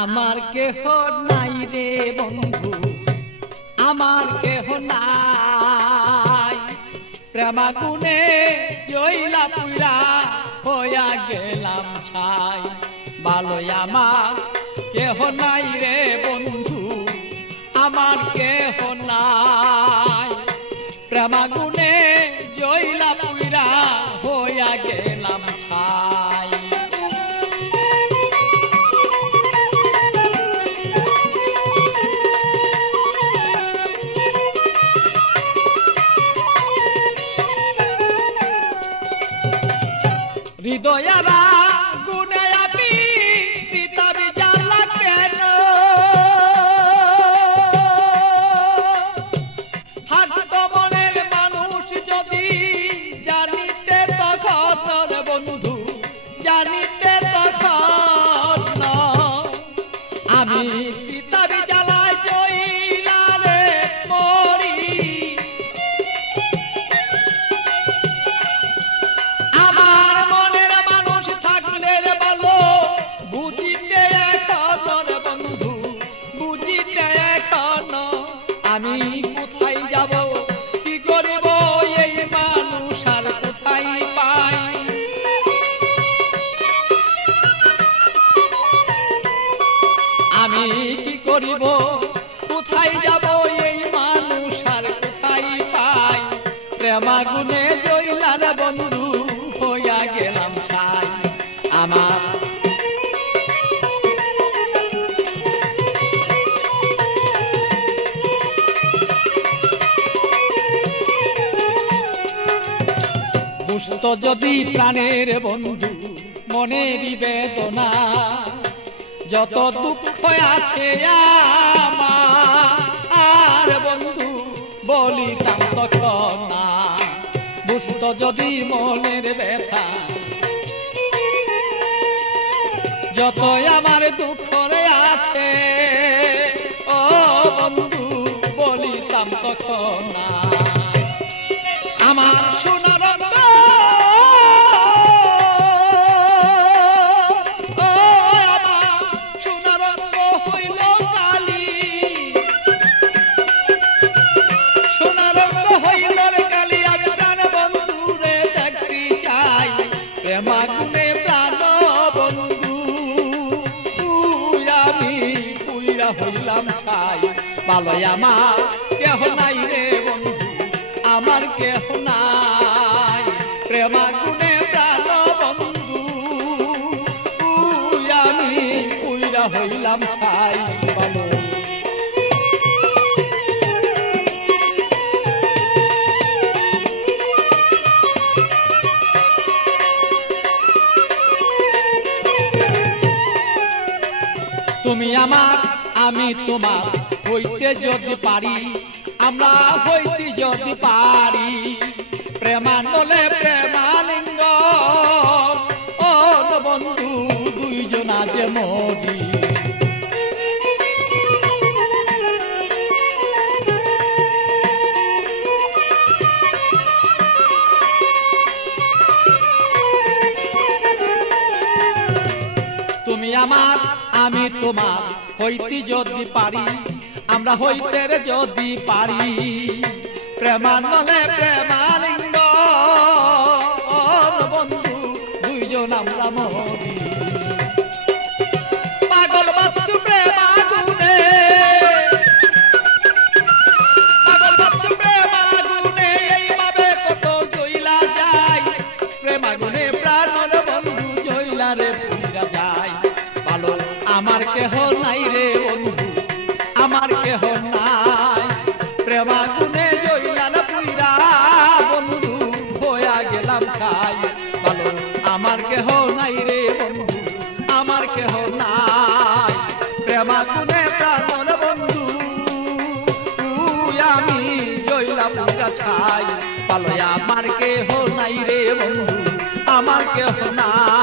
আমার কেহ নাই রে বন্ধু, আমার কেহ নাই। প্রেমাগুনে জইলা পুইরা হইয়া গেলাম ছাই। ভালোই আমার কেহ নাই রে বন্ধু, আমার কেহ নাই। প্রেমাগুনে জইলা পুইরা হইয়া গেলাম ছাই। হৃদয়ারা গুনে আমি পিতাবি জ্বালা কেন, থাকতো মনের মানুষ যদি জানিতে তখন বন্ধু, জানিতে তখন আমি পিতাবি জ্বালায় জইলা রে মরি। আমার মনের মানুষ থাকলে রে ভালো, বুঝিতে এখন বন্ধু, বুঝিতে এখন আমি কোথায় যাব, কি করিব এই মানুষ আর কোথায় পাই। আমি কি করিব, কোথায় যাব এই মানুষ আর কোথায় পাই। প্রেমাগুনে জইলা রে বন্ধু হইয়া গেলাম ছাই। আমার বুঝতো যদি প্রাণের বন্ধু মনেরই বেদনা, যত দুঃখ আছে আমার বন্ধু বলিতাম তখন না। বুঝতো যদি মনের ব্যথা, যত আমার দুঃখ আছে ও বন্ধু বলিতাম তখন না। আমার সোনার প্রেমাগুনে প্রাণ বন্ধু আমি পুইরা হইলাম ছাই। ভালোই আমার কেহ নাই রে বন্ধু, আমার কেহ নাই। প্রেমাগুনে প্রাণ বন্ধু আমি পুইরা হইলাম ছাই। ভালো তুমি আমার আমি তোমার হইতে যদি পারি, আমরা হইতে যদি পারি। প্রেমানলে প্রেমালিঙ্গ ও বন্ধু দুইজনা যে মরি। তুমি আমার আমি তোমার হইতে যদি পারি, আমরা হইতে যদি পারি। প্রেমানলে প্রেমালিঙ্গ বন্ধু দুইজন আমরা মরি। পাগল বাচ্চু প্রেমাগুনে, পাগল বাচ্চু প্রেমাগুনে এইভাবে কত জইলা যায়। প্রেমাগুনে প্রাণের বন্ধু জইলা রে পুইরা যায়। ভালো আমার কেহ নাই রে বন্ধু, আমার কেহ নাই। প্রেমাগুনে জইলা না পুইরা বন্ধু হইয়া গেলাম ছাই। ভালো আমার কেহ নাই রে বন্ধু, আমার কেহ নাই। প্রেমাগুনে প্রাণের বন্ধু আমি জইলা পুইরা ছাই। ভালো আমার কেহ নাই রে বন্ধু, আমার কেহ নাই।